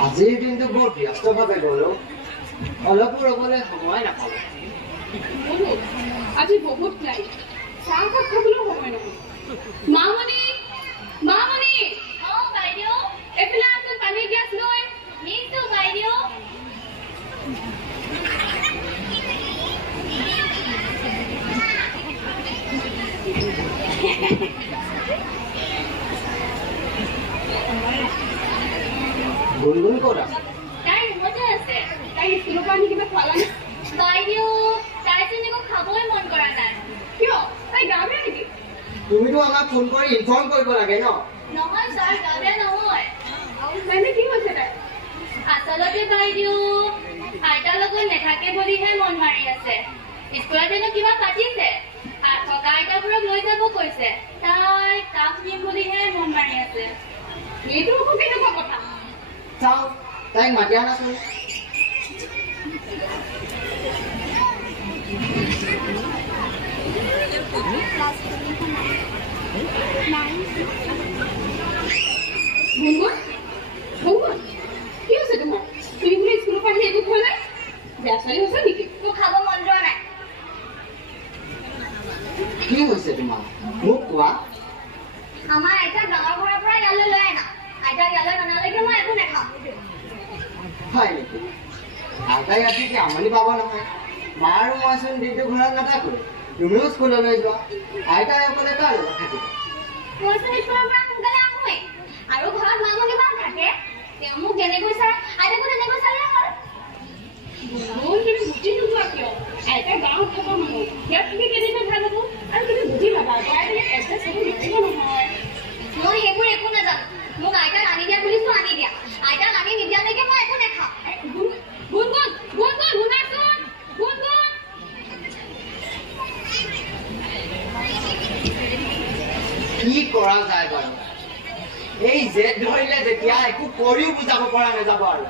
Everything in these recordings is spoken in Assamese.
আজিৰ দিনটো বৰ ব্যস্তভাৱে গ'ল অলপো ৰ'বলৈ সময় নাপালো আজি বহুত নাই চাহ কাপ খাবলৈও সময় নহয় মামনি মামনি বাইদেউ এইফালে আছে পানী গেছ লৈ নিশ্চয় বাইদেউ গুণগুণ ক'ত আছে তাই ৰুমতে আছে তাই স্কুলৰ পৰা আনি কিবা খোৱালানে বাইদেউ তাই চোন একো খাবই মন কৰা নাই কিয় তাই গা বেয়া নেকি তুমিতো আমাক ফোন কৰি ইনফৰ্ম কৰিব লাগে ন নহয় ছাৰ গা বেয়া নহয় মানে কি হৈছে তাই আচলতে বাইদেউ আইতাৰ লগত নাথাকে বুলিহে মন মাৰি আছে স্কুলত হেনো কিবা পাতিছে থকা আইতাবোৰক লৈ যাব কৈছে তাই কাপ নিম বুলিহে মন মাৰি আছে এইটো আকৌ কেনেকুৱা কথা চাওঁ তাইক মাতি আনাচোন গুণগুণ গুণগুণ কি হৈছে তোমাৰ তুমি বোলে স্কুলৰ পৰা আহি একো খোৱা নাই বেয়া ছোৱালী হৈছে নেকি মোৰ খাব মন যোৱা নাই কি হৈছে তোমাৰ মোক কোৱা আমাৰ আইতাক ডাঙৰ ঘৰৰ পৰা ইয়ালৈ লৈ আনা আইতাক ইয়ালৈ অনালৈকে মই একো নাখাওঁ হয় নেকি আইতাই ইয়াত কি আমনি পাব নহয় মা আৰু মইচোন দিনটো ঘৰত নাথাকো তুমিও স্কুললৈ যোৱা আইতাই অকলে কাৰ লগত থাকিব মইচোন স্কুলৰ পৰা সোনকালে আহোঁৱেই আৰু ঘৰত মামনি বাক থাকে তেওঁ মোক যেনেকৈ চাই আইতাকো তেনেকৈ চালে হ'ল তুমি বুজি নোপোৱা কিয় আইতা গাঁৱত থকা মানুহ ইয়াত তুমি কেনেকৈ ভাল হ'ব আৰু তুমি বুজি পাবা আইতাই এডজাষ্ট হ'ব নোৱাৰিব নহয় মই সেইবোৰ একো নাজানো মোক আইতাক আনি দিয়া বুলিছো আনি দিয়া আইতাক আনি নিদিয়ালৈকে মই একো নাখাওঁ গুণগুণ গুণগুণ শুনাচোন গুণগুণ কি কৰা যায় বাৰু এই জেদ ধৰিলে যেতিয়া একো কৰিও বুজাব পৰা নাযাব আৰু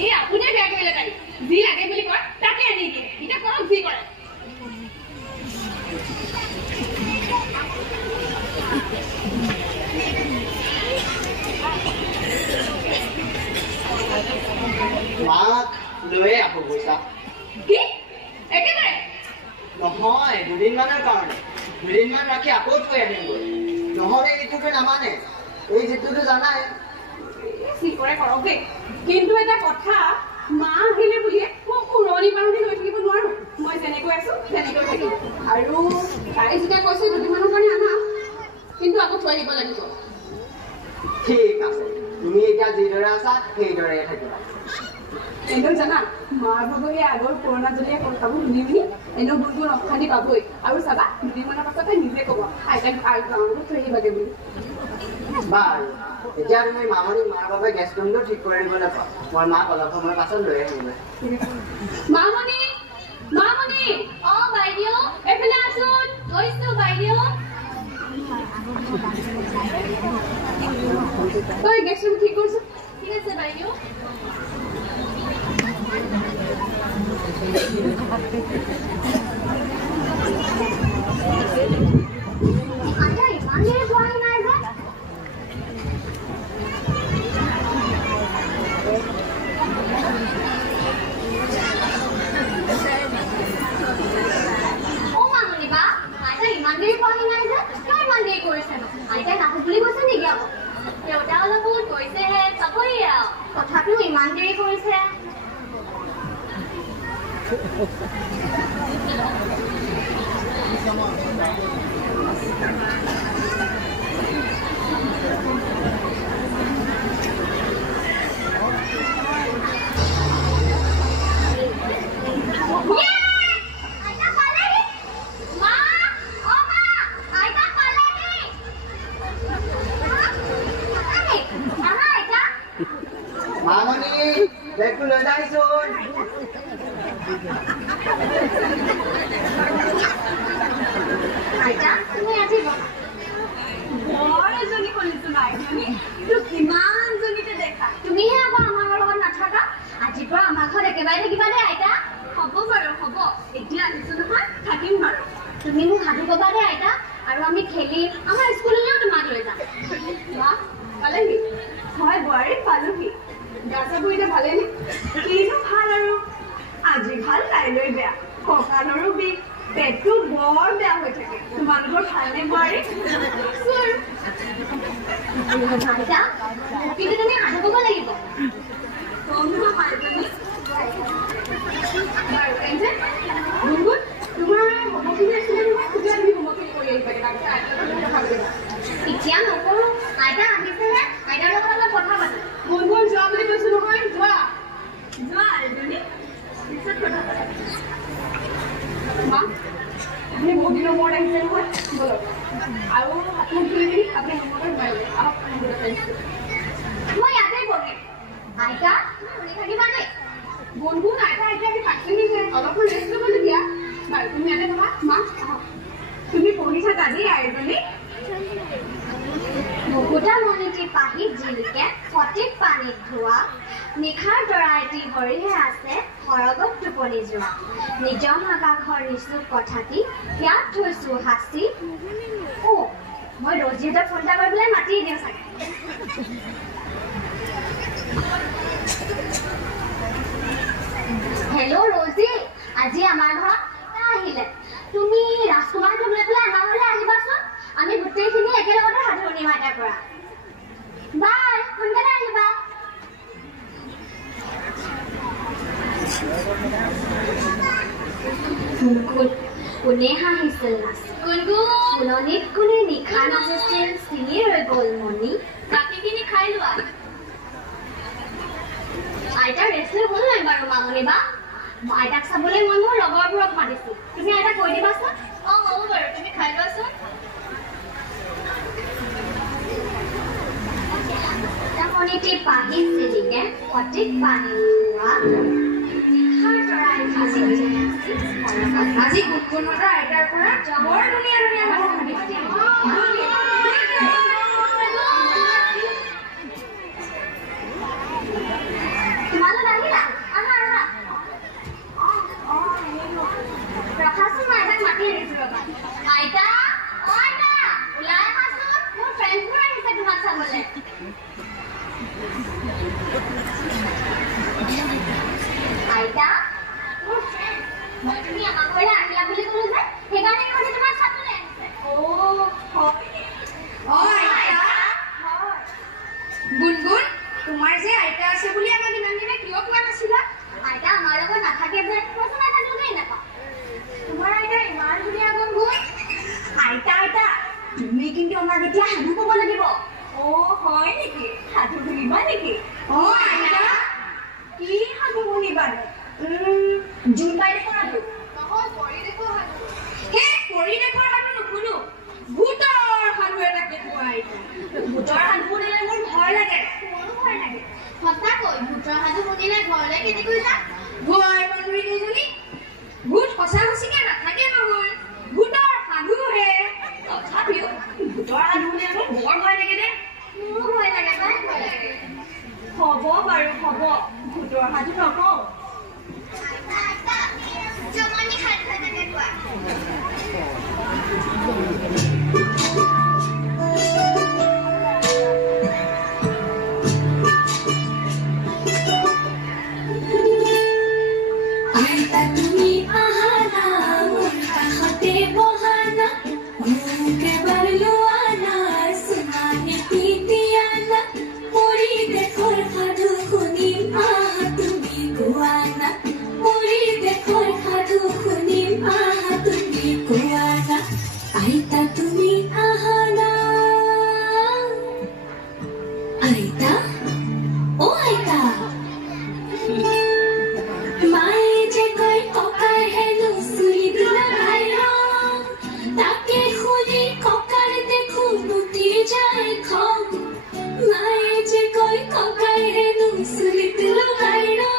এই আপুনিয়ে বেয়া কৰিলে তাই যি লাগে বুলি কয় তাকে আনি দিয়ে এতিয়া কৰক যি কৰে মাক লৈয়ে আহো বুজা কি একেবাৰে নহয় দুদিনমানৰ কাৰণে দুদিনমান ৰাখি আকৌ থৈ আনিমগৈ নহ'লে এইটোতো নামানে এই যিটোতো জানাই যি কৰে কৰক দেই কিন্তু এটা কথা মা আহিলে বুলিয়ে মই উৰণি পাৰণি লৈ থাকিব নোৱাৰো মই যেনেকৈ আছো তেনেকৈ থাকিম আৰু তাই যেতিয়া কৈছে দুদিনমানৰ কাৰণে আনা কিন্তু আকৌ থৈ আহিব লাগিব ঠিক আছে তুমি এতিয়া যিদৰে আছা সেইদৰে থাকিবা এনেও জানা মাৰ ভাগৰ আগৰ পুৰণা জলীয়া কথাবোৰ শুনি শুনি এনেও গুণগুণ অশান্তি পাবই আৰু চাবা দুদিনমানৰ পাছতে নিজে ক'ব আইতাক গাঁৱত থৈ আহিবাগে বুলি বাৰু এতিয়া তুমি মামনি মাৰ বাবে গেছ ৰুমটো ঠিক কৰি দিবলৈ কোৱা মই মাক অলপ সময় পাছত লৈ আহিমগৈ মামনি মামনি বাইদেউ এইফালে আছোন গৈছো বাইদেউ তই গেছটো ঠিক কৰিছ ঠিক আছে বাইদেউ আচ্ছা ইমান দেৰি পোৱাহি নাই যে দেউতা অলপ বহুত গৈছেহে চাবহি আৰু তথাপিও ইমান দেৰি কৰিছে মামনি বেগটো লৈ যাইছোন আইতা তুমি আজি বৰ এজনী কৰিছো নাইজনী তোক কিমান জনীতে দেখা তুমিহে আকৌ আমাৰ লগত নাথাকা আজিৰ পৰা আমাৰ ঘৰত একেবাৰে থাকিবা দেই আইতা হ'ব বাৰু হ'ব এতিয়া আহিছো নহয় থাকিম বাৰু তুমি মোক সাধু কবা দেই আইতা আৰু আমি খেলিম আমাৰ স্কুললৈও তোমাক লৈ যাম মা পালেহি হয় বোৱাৰী পালোহি গা চা বুঢ়িলে ভালেনে কিনো ভাল আৰু আজি ভাল কাইলৈ বেয়া কঁকালৰো বিষ পেটটো বৰ বেয়া হৈ থাকে তোমালোকৰ ভালনে বোৱাৰী আইতা কিন্তু তুমি সাধু কব লাগিব তোমাৰ মাইজনী বাৰু এনে গুণগুণ তোমাৰ হোমৱৰ্কখিনি আছিলে নহয় তেতিয়া তুমি হোমৱৰ্কখিনি কৰি আহিবাগে তাৰপিছত আইতাৰ লগত কথা পাতিবা এতিয়া নকৰো আইতা আহিছেহে আইতাৰ লগত অলপ কথা পাতো গুণগুণ যোৱা বুলি কৈছো নহয় যোৱা যোৱা এজনী পিছত কথা পাতিম মা আপুনি বহুত দিনৰ মূৰত আহিছে নহয় বলক আৰু আপুনি ধুই মেলি আপুনি হোমৱৰ্কত পাৰিলে আহক মই ইয়াতে পঢ়িম আইতা শুনি থাকিবা দেই গুণগুণ আইতা এতিয়া আমি পাইছেহিহে অলপমান ৰেষ্ট ল'বলৈ দিয়া বাৰু তুমি ইয়াতে বহা মা আহক তুমি পঢ়ি থাকা দেই আইজনী মুকুতা মণিটি পাহিত জিলিকে সঠিক পানীত ধোৱা নিশাৰ তৰা এটি ভৰিহে আছে সৰগত টোপনি যোৱা নিজম আকাশৰ নিচুক কথাটি ইয়াত থৈছো সাঁচি মই ৰজিহঁতক ফোন এটা কৰি পেলাই মাতি দিওঁ চাগে হেল্ল' ৰজি আজি আমাৰ ঘৰত আহিলে তুমি ৰাজকুমাৰক লৈ পেলাই আমাৰ ঘৰলৈ আহিবাচোন আমি গোটেইখিনি একেলগতে সাধুৰণি মাতাৰ পৰা বাই সোনকালে আহিবা কোনে হাঁহিছিল নাচ ফুলনিত কোনে নিশা নাচিছিল চিঙি ৰৈ গ'ল মণি বাকীখিনি খাই লোৱা আইতাৰ ৰেষ্ট লৈ গ'ল নাই বাৰু মামনি বা আইতাক চাবলৈ মই মোৰ লগৰবোৰক মাতিছো তুমি আইতাক কৈ দিবাচোন হ'ব বাৰু তুমি খাই লোৱাচোন মণিটি পাহিত জিলিকে সঠিক পানী ধোৱা আজি গুণগুণৰ আইতাৰ পৰা বৰ ধুনীয়া ধুনীয়া তোমালোক আহিলা আহা আহা ৰখাচোন মই আইতাক মাতি আনিছো ৰবা আইতা আইতা ওলাই আহাচোন মোৰ ফ্ৰেণ্ডবোৰ আহিছে তোমাক চাবলৈ আইতা মই তুমি আমাৰ ঘৰলৈ আহিলা বুলি ক'লো যে সেইকাৰণে ইহঁতে তোমাক চাবলৈ আহিছে গুণগুণ তোমাৰ যে আইতা আছে বুলি আমাক ইমান দিনে কিয় কোৱা নাছিলা আইতা আমাৰ লগত নাথাকে যে প্ৰথম আইতা যোগেই নাপাওঁ তোমাৰ আইতা ইমান ধুনীয়া গুণগুণ আইতা আইতা তুমি কিন্তু আমাক এতিয়া সাধু ক'ব লাগিব হয় নেকি সাধু শুনিবা নেকি আইতা কি সাধু শুনিবানো জোন বাইদেউৰ সাধু নহয় পৰিদেশৰ সাধু সেই পৰিদেশৰ সাধু নুশুনো ভূতৰ সাধু এটাকে কোৱা আইতা ভূতৰ সাধু শুনিলে মোৰ ভয় লাগে মোৰো ভয় লাগে সঁচাকৈ ভূতৰ সাধু শুনিলে ঘৰলৈ কেনেকৈ যাম ভয় বান্ধৱী কেইজনী ভূত সঁচা সঁচিকে নাথাকে নহয় ভূতৰ সাধুহে তথাপিও ভূতৰ সাধু শুনিলে আহানা আইতা ও আইতা মায়ে যে কয় ককাই হেনো চুলি দিলা ভাইৰা তাকে শুনি ককাৰ দেখো নুতি যায় খং মায়ে যে কয় ককাই হেনো চুলি দিলা ভাইৰা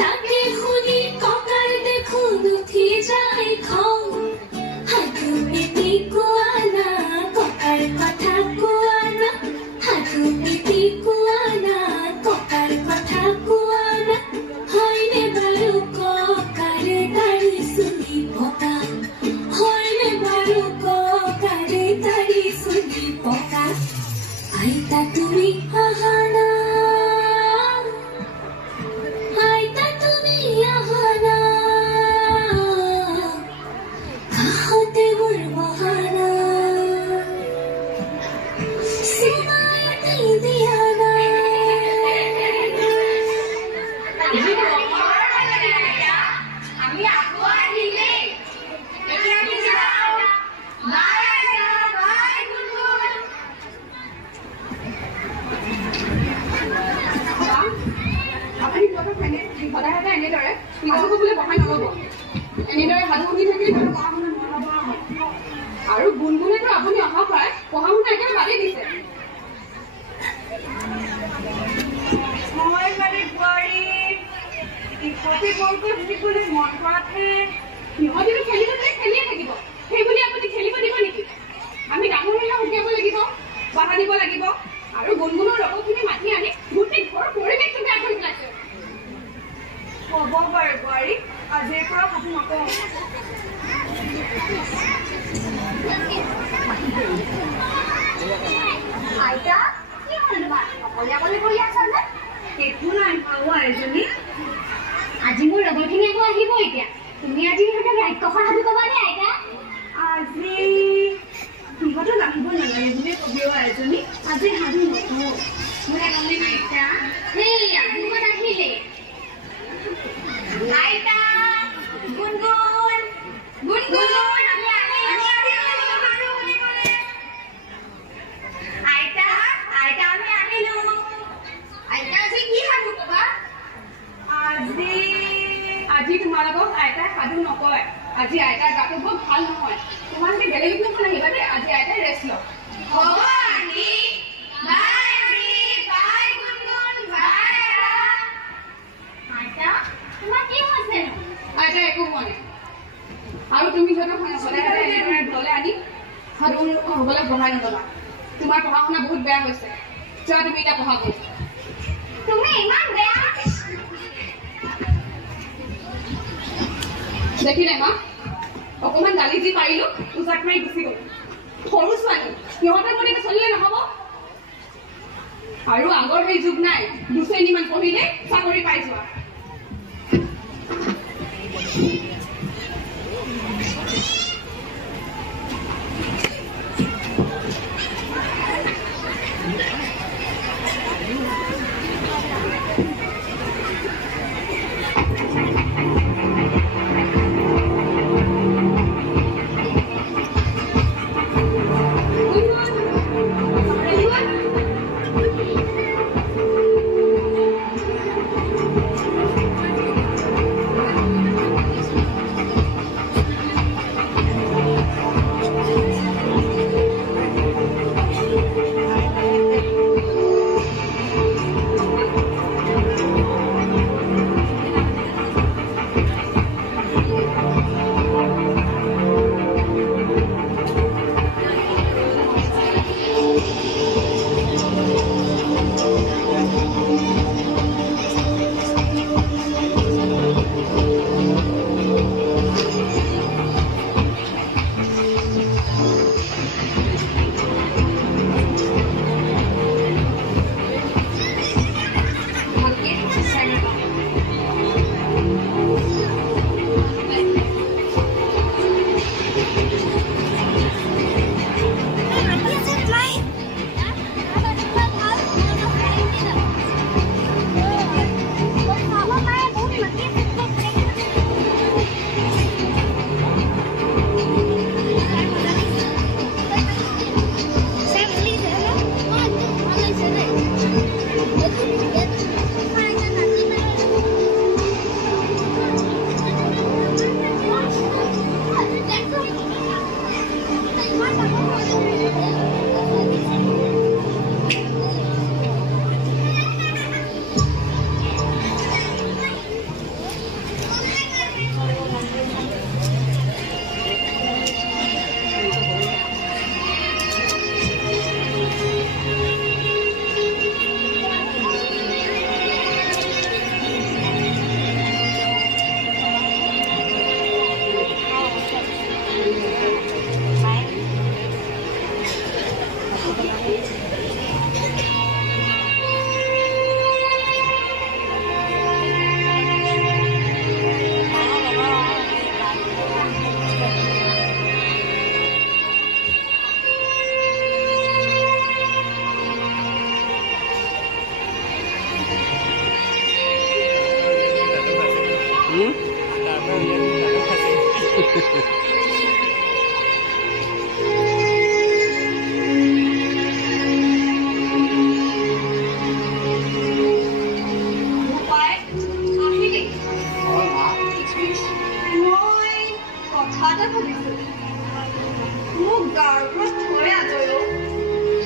তাকে শুনি ককাৰ দেখো নুতি যায় খং হাতু পিটি কোৱা না ককাৰ কথা কোৱা না হাতু পিটি কোৱা না ককাৰ কথা কোৱা না হয়নে বাৰু ককাৰে তাৰি চুলি পকা হয়নে বাৰু ককাৰে তাৰি চুলি পকা আইতা তুমি আহানা আইতা তুমি আহানা কাষতে মোৰ বহানা চিনাই দিয়া না আমি আকৌ আহিলে এতিয়া আমি যাওঁ বাই আইতা বাই গুণগুণ আপুনি কথা সদায় সদায় এনেদৰে নিজকো বোলে বহাই নল'ব এনেদৰে সাধু শুনি থাকিলে পঢ়া শুনা মন নবৰা হয় আৰু গুণগুণেতো আপুনি অহাৰ পৰাই পঢ়া শুনা একেবাৰে বাদেই দিছে মই মানে বোৱাৰী ইহঁতে বৰকৈ শুনিবলৈ মন কৰাতহে সিহঁতিতো খেলিব দিলে খেলিয়ে থাকিব সেই বুলি আপুনি খেলিব দিব নেকি আমি ডাঙৰ হ'লে উলিয়াব লাগিব বাধা দিব লাগিব আৰু গুণগুণৰ লগৰখিনি মাতি আনি গোটেই ঘৰ পৰিৱেশটো বেয়া কৰি পেলাইছে হ'ব বাৰু বোৱাৰী আজিৰ পৰা সাধু নকওঁ আইতা কি হ'ল তোমাৰ অকলে অকলে বহি আছানে একো নাই পাওঁ এজনী আজি মোৰ লগৰখিনি আকৌ আহিব এতিয়া তুমি আজি সিহঁতক ৰাক্ষসৰ সাধু ক'বানে আইতা আজি সিহঁতক আহিব নালাগে বুলি কবিও এজনী আজি সাধু নকওঁ মোৰ এজনী আইতা সেই আহিবত আহিলে আইতা গুণগুণ গুণগুণ আমি আইতা আইতা আমি আহিলো আইতা আজি কি সাধু ক'বা আজি তোমালোকক আইতাই সাধু নকয় আজি আইতাৰ গাটো বৰ ভাল নহয় তোমালোকে বেলেগ দিনাখন আহিবা দেই আজি আইতাই ৰেষ্ট লওক হ'ব আনি বাই আনি বাই গুণগুণ বাই আইতা তোমাৰ কি হৈছেনো আইতাই একো হোৱা নাই আৰু তুমি সিহঁতক সদায় সদায় এনেদৰে ঘৰলৈ আনি সাধু হ'বলৈ বঢ়াই নল'বা তোমাৰ পঢ়া শুনা বহুত বেয়া হৈছে চোৱা তুমি এতিয়া পঢ়াব তুমি ইমান বেয়া দেখিলে মা অকণমান গালি যি পাৰিলো উজাত মাৰি গুচি গ'ল সৰু ছোৱালী সিহঁতৰ মতে চলিলে নহ'ব আৰু আগৰ সেই যুগ নাই 2 শ্ৰেণীমান পঢ়িলে চাকৰি পাই যোৱা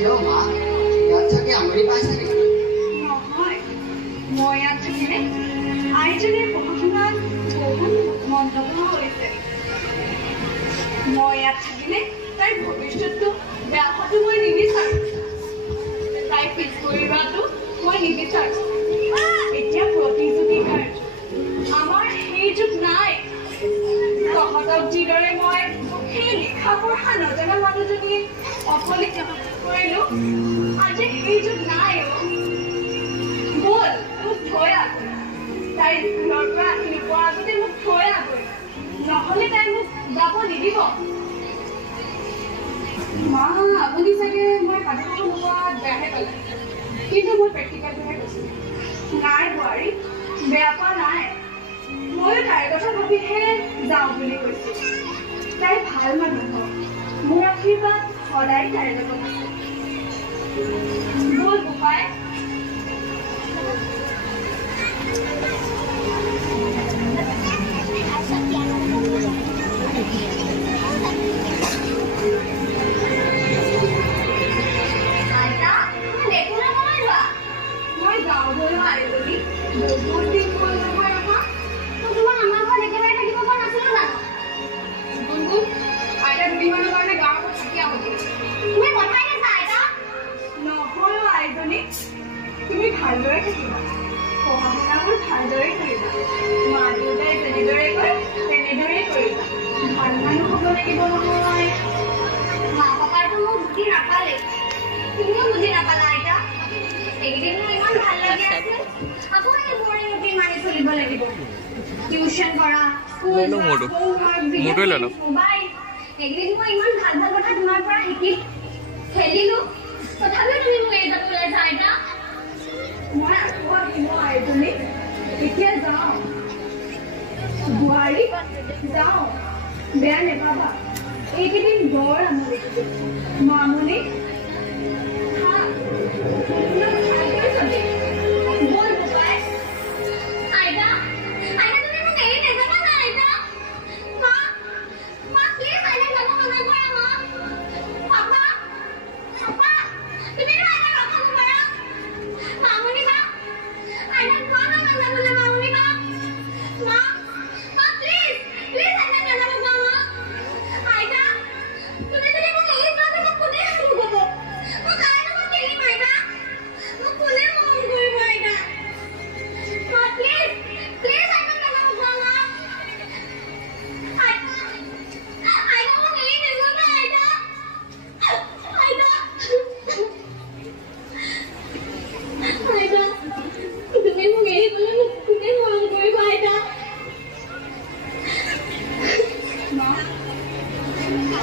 কিয় মা ইয়াত থাকি আমনি পাইছে নেকি নহয় মই ইয়াত থাকিলে আইজনীয়ে পঢ়া শুনাত বহুত মন্তব্য কৰিছে মই ইয়াত থাকিলে তাইৰ ভৱিষ্যতটো বেয়া হোৱাটো মই নিবিচাৰোঁ তাই পিছ পৰি ৰোৱাটো মই নিবিচাৰোঁ এতিয়া প্ৰতিযোগিতাৰ আমাৰ সেই যুগ নাই তহঁতক যিদৰে মই সেই লিখা পঢ়া নজনা মানুহজনী অকলে কৰিলোঁ আজি সেই যুগ নাই বল মোক থৈ আগৈ তাই স্কুলৰ পৰা আহি পোৱাৰ আগতে মোক থৈ আগৈ নহ'লে তাই মোক যাব নিদিব মা আপুনি চাগে মই পাঠ্যক্ৰম লোৱাত বেয়াহে পালে কিন্তু মই প্ৰেক্টিকেলটোহে কৈছোঁ নাই বোৱাৰী বেয়া পোৱা নাই ময়ো তাইৰ কথা ভাবিহে যাওঁ বুলি কৈছোঁ তাই ভাল মানুহ মোৰ আশীৰ্বাদ সদায় তাইৰ লগত আছে বল বোপাই মই গাঁৱলৈ আইজনী বহুত দিন হ'ল নহয় নহয় তোমাৰ আমাৰ ঘৰত একেবাৰে থাকিব পৰা নাছিলো জানো গুণগুণ আইতা দুদিনমানৰ কাৰণে গাঁৱৰ পৰা থাকি আহোঁ তুমি পঠাই দিছা আইতা নহয় আইজনী তুমি ভালদৰে থাকিবা পঢ়া শুনাবোৰ ভালদৰে কৰিবা মা দেউতাই যেনেদৰে কয় তেনেদৰে কৰিবা ভাল মানুহ হ'ব লাগিব নহয় মা পাপাৰটো মোক বুজি নাপালে তুমিও বুজি নাপালা আইতা এইকেইদিন মোৰ ইমান ভাল লাগি আছে আকৌ এই বৰিং ৰুটিন মানি চলিব লাগিব টিউচন কৰা স্কুল মোবাইল এইকেইদিন মই ইমান ভাল ভাল কথা তোমাৰ পৰা শিকিলো খেলিলো তথাপিও তুমি মোক এৰি যাব ওলাইছা আইতা মই আকৌ আহিব আইজনী এতিয়া যাওঁ বোৱাৰী যাওঁ বেয়া নেপাবা এইকেইদিন বৰ আমনি মামনি বল বোপাই আইতা আইতা তুমি মোক এৰি নাযাবা না আইতা মা মা প্লিজ আইতা যাব মনা কৰা মা পাপা পাপা তুমি আইতা ৰখাব পাৰা মামনি মা আইতা কোৱা না নাযাবলৈ মামনি মা মা মা প্লিজ প্লিজ আইতা নাযাব কোৱা মা আইতা তুমি যদি মোক এৰি যোৱা মোক কোনে ৰাখিব ক'ব মোক আইতা মোক খেলিম আইতা মোক কোনে মৰম কৰিব আইতা মা প্লিজ প্লিজ আইতা নাযাব কোৱা মা আইতা আইতা মোক এৰি নাযাবা আইতা আইতা আইতা তুমি মোক এৰি গ'লে মোক কোনে মৰম কৰিব আইতা মা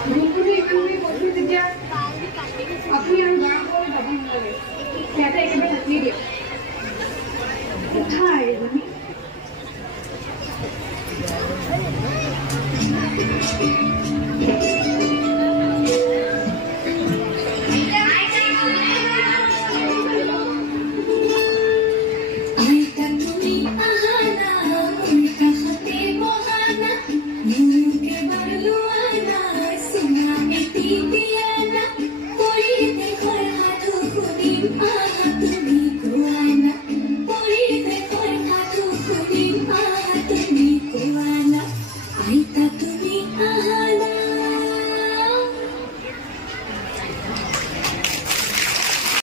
গুণগুণে ইমানখিনি কৈছোঁ যেতিয়া আপুনি আৰু গাঁৱলৈ যাব নালাগে ইয়াতে একেবাৰে থাকি দিয়ক উঠা আইজনী